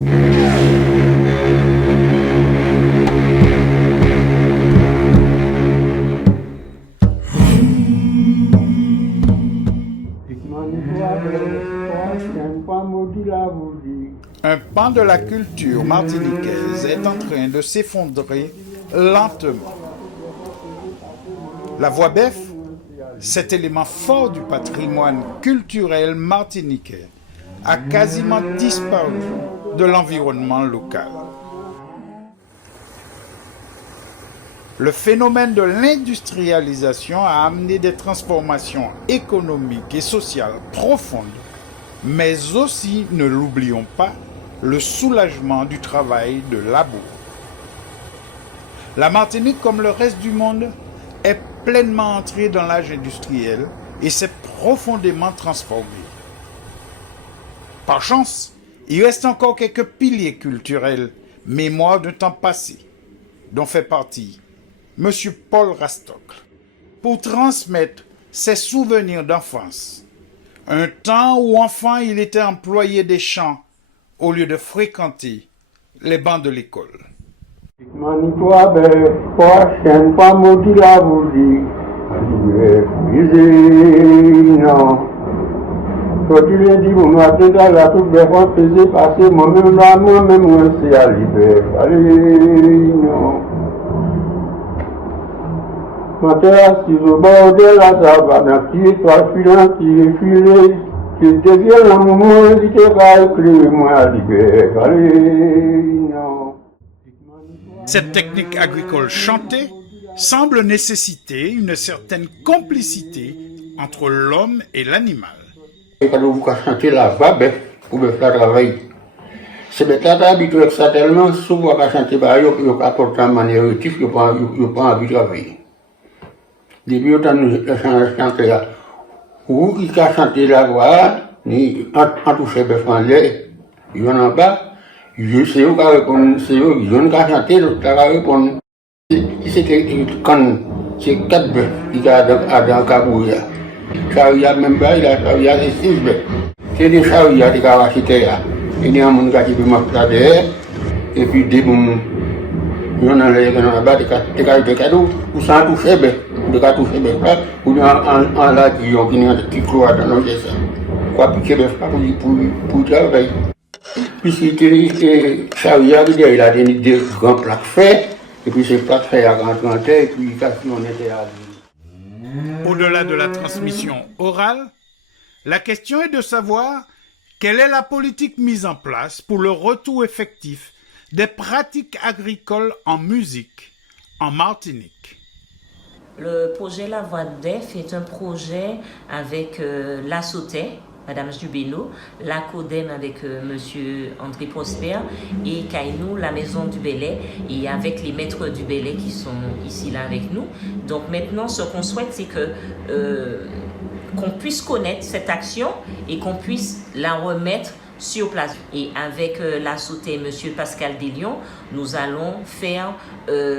Un pan de la culture martiniquaise est en train de s'effondrer lentement. La voix bœuf, cet élément fort du patrimoine culturel martiniquais, a quasiment disparu de l'environnement local. Le phénomène de l'industrialisation a amené des transformations économiques et sociales profondes, mais aussi, ne l'oublions pas, le soulagement du travail de labour. La Martinique, comme le reste du monde, est pleinement entrée dans l'âge industriel et s'est profondément transformée. Par chance, il reste encore quelques piliers culturels, mémoire d'un temps passé, dont fait partie M. Paul Rastocle, pour transmettre ses souvenirs d'enfance. Un temps où enfant il était employé des champs au lieu de fréquenter les bancs de l'école. Cette technique agricole chantée semble nécessiter une certaine complicité entre l'homme et l'animal. C'est peut-être habitué avec ça tellement souvent qu'à chanter, il apporte un manière relative, il pas envie de travailler. Depuis autant nous chanter là, ou qui a chanté la voix, ni en toucher bœuf en l'air, il y en a bas, je sais où va répondre, c'est eux, ils ont qu'à chanter, l'autre va répondre. C'était quand c'est 4 bœufs qui a dans Kabouya. Charia même pas, il a charia de 6 bœufs. C'est des charias de capacité là. Il y a un monde qui peut m'appeler et puis des bons, il y en a les gens là-bas, des cadeaux, ou sans toucher bœuf, des cadeaux toucher bœuf là, ou en là qui ont un petit cloître dans nos ça. Quoi piquer bœuf là pour travailler. Puis c'était charia, il a des grands plaques faits. Et puis ces plaques faits à grand terre, et puis on était à Au-delà de la transmission orale, la question est de savoir quelle est la politique mise en place pour le retour effectif des pratiques agricoles en musique en Martinique. Le projet La Voix d'Ef est un projet avec la Sautet, Madame Dubéno, la CODEM avec Monsieur André Prosper et Kainou, la Maison du Bellay, et avec les maîtres du Bellay qui sont ici là avec nous. Donc maintenant, ce qu'on souhaite, c'est que qu'on puisse connaître cette action et qu'on puisse la remettre sur place. Et avec la Sauté, Monsieur Pascal Deslions, nous allons faire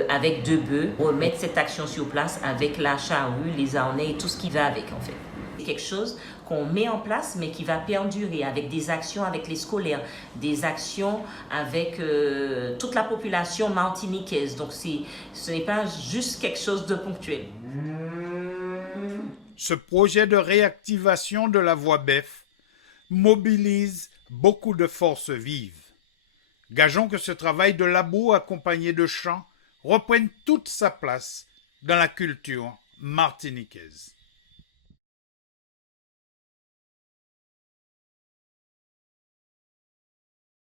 avec 2 bœufs, remettre cette action sur place avec la charrue, les harnais et tout ce qui va avec en fait. C'est quelque chose qu'on met en place mais qui va perdurer avec des actions avec les scolaires, des actions avec toute la population martiniquaise. Donc ce n'est pas juste quelque chose de ponctuel. Ce projet de réactivation de la voix bœuf mobilise beaucoup de forces vives. Gageons que ce travail de labour accompagné de chants reprenne toute sa place dans la culture martiniquaise.